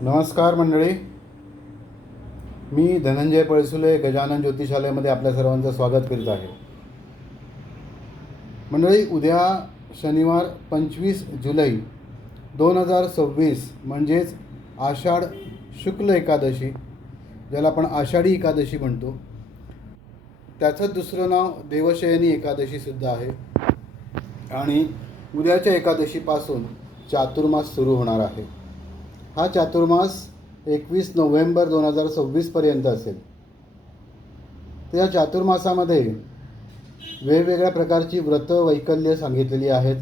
नमस्कार मंडळी, मी धनंजय पळसुले गजानन ज्योतिषालयमध्ये आपल्या सर्वांचं स्वागत करीत आहे. मंडळी, उद्या शनिवार 25 जुलै 2026 म्हणजेच आषाढ शुक्ल एकादशी, ज्याला आपण आषाढी एकादशी म्हणतो, त्याचं दुसरं नाव देवशयनी एकादशीसुद्धा आहे. आणि उद्याच्या एकादशीपासून चातुर्मास सुरू होणार आहे. हा चातुर्मास 21 नोव्हेंबर 2026 पर्यंत असेल. तर या चातुर्मासामध्ये वेगवेगळ्या प्रकारची व्रत वैकल्य सांगितलेली आहेत.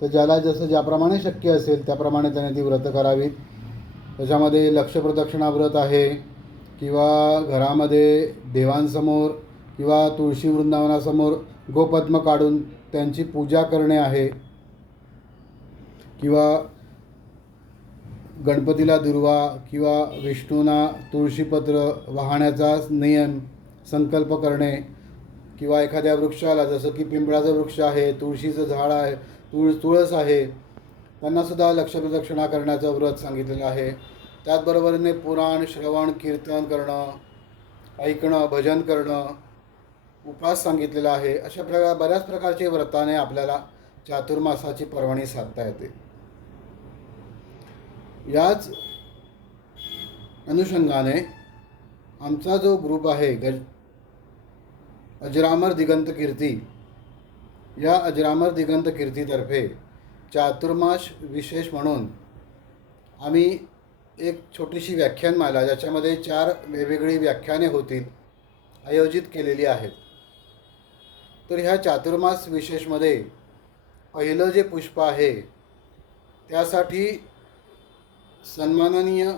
तर ज्याला जसं ज्याप्रमाणे शक्य असेल त्याप्रमाणे त्याने ती व्रतं करावीत. त्याच्यामध्ये लक्षप्रदक्षिणा व्रत आहे, किंवा घरामध्ये देवांसमोर किंवा तुळशी वृंदावनासमोर गोपद्म काढून त्यांची पूजा करणे आहे, किंवा गणपतीला दुर्वा किंवा विष्णूंना तुळशीपत्र वाहण्याचा नियम संकल्प करणे, किंवा एखाद्या वृक्षाला, जसं की पिंपळाचं वृक्ष आहे, तुळशीचं झाड आहे, तुळस आहे, त्यांनासुद्धा लक्षप्रदक्षिणा करण्याचं व्रत सांगितलेलं आहे. त्याचबरोबरीने पुराण श्रवण कीर्तन करणं, ऐकणं, भजन करणं, उपास सांगितलेला आहे. अशा बऱ्याच प्रकारचे व्रताने आपल्याला चातुर्मासाची पर्वणी साधता येते. याच अनुषंगाने आमचा जो ग्रुप आहे अजरामर दिगंत कीर्ती, या अजरामर दिगंत कीर्तीतर्फे चातुर्मास विशेष म्हणून आम्ही एक छोटीशी व्याख्यानमाला, ज्याच्यामध्ये 4 वेगवेगळी व्याख्याने होतील, आयोजित केलेली आहेत. तर ह्या चातुर्मास विशेषमध्ये पहिलं जे पुष्प आहे त्यासाठी सन्माननीय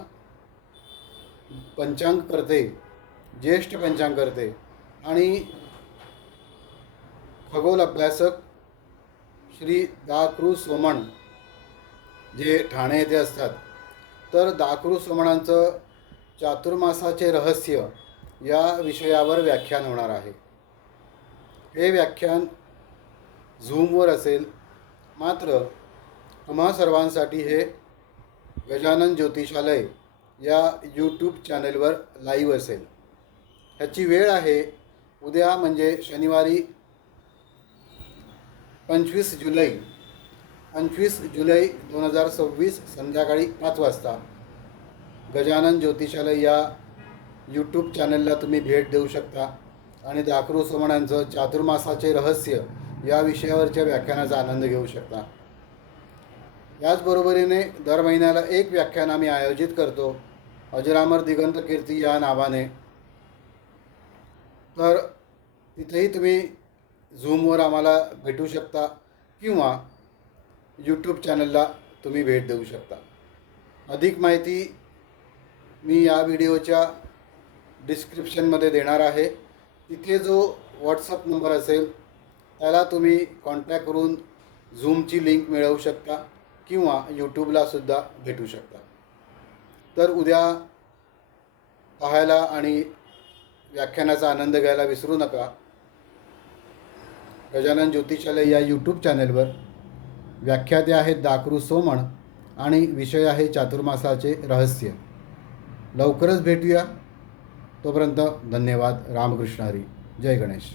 पंचांगकर्ते, ज्येष्ठ पंचांगकर्ते आणि खगोल अभ्यासक श्री दा.कृ. सोमण, जे ठाणे येथे असतात, तर दा.कृ. सोमणांचं चातुर्मासाचे रहस्य या विषयावर व्याख्यान होणार आहे. हे व्याख्यान झूमवर असेल, मात्र तुम्हा सर्वांसाठी हे गजानन ज्योतिषालय या यूट्यूब चॅनलवर लाईव्ह असेल. ह्याची वेळ आहे उद्या, म्हणजे शनिवारी 25 जुलै 2026 संध्याकाळी 5 वाजता गजानन ज्योतिषालय या यूट्यूब चॅनलला तुम्ही भेट देऊ शकता आणि दा.कृ. सोमणांचं चातुर्मासाचे रहस्य या विषयावरच्या व्याख्यानाचा आनंद घेऊ शकता. याचबरोबरीने दर महिन्याला एक व्याख्यान आम्ही आयोजित करतो अजरामर दिगंत कीर्ती या नावाने. तर तिथेही तुम्ही झूमवर आम्हाला भेटू शकता, किंवा यूट्यूब चॅनलला तुम्ही भेट देऊ शकता. अधिक माहिती मी या व्हिडिओच्या डिस्क्रिप्शनमध्ये देणार आहे. तिथे जो व्हॉट्सअप नंबर असेल त्याला तुम्ही कॉन्टॅक्ट करून झूमची लिंक मिळवू शकता, किंवा यूट्यूबलासुद्धा भेटू शकता. तर उद्या पाहायला आणि व्याख्यानाचा आनंद घ्यायला विसरू नका. गजानन ज्योतिषालय या यूट्यूब चॅनलवर व्याख्याते आहेत दा.कृ. सोमण आणि विषय आहे चातुर्मासाचे रहस्य. लवकरच भेटूया. तोपर्यंत धन्यवाद. रामकृष्ण हरी. जय गणेश.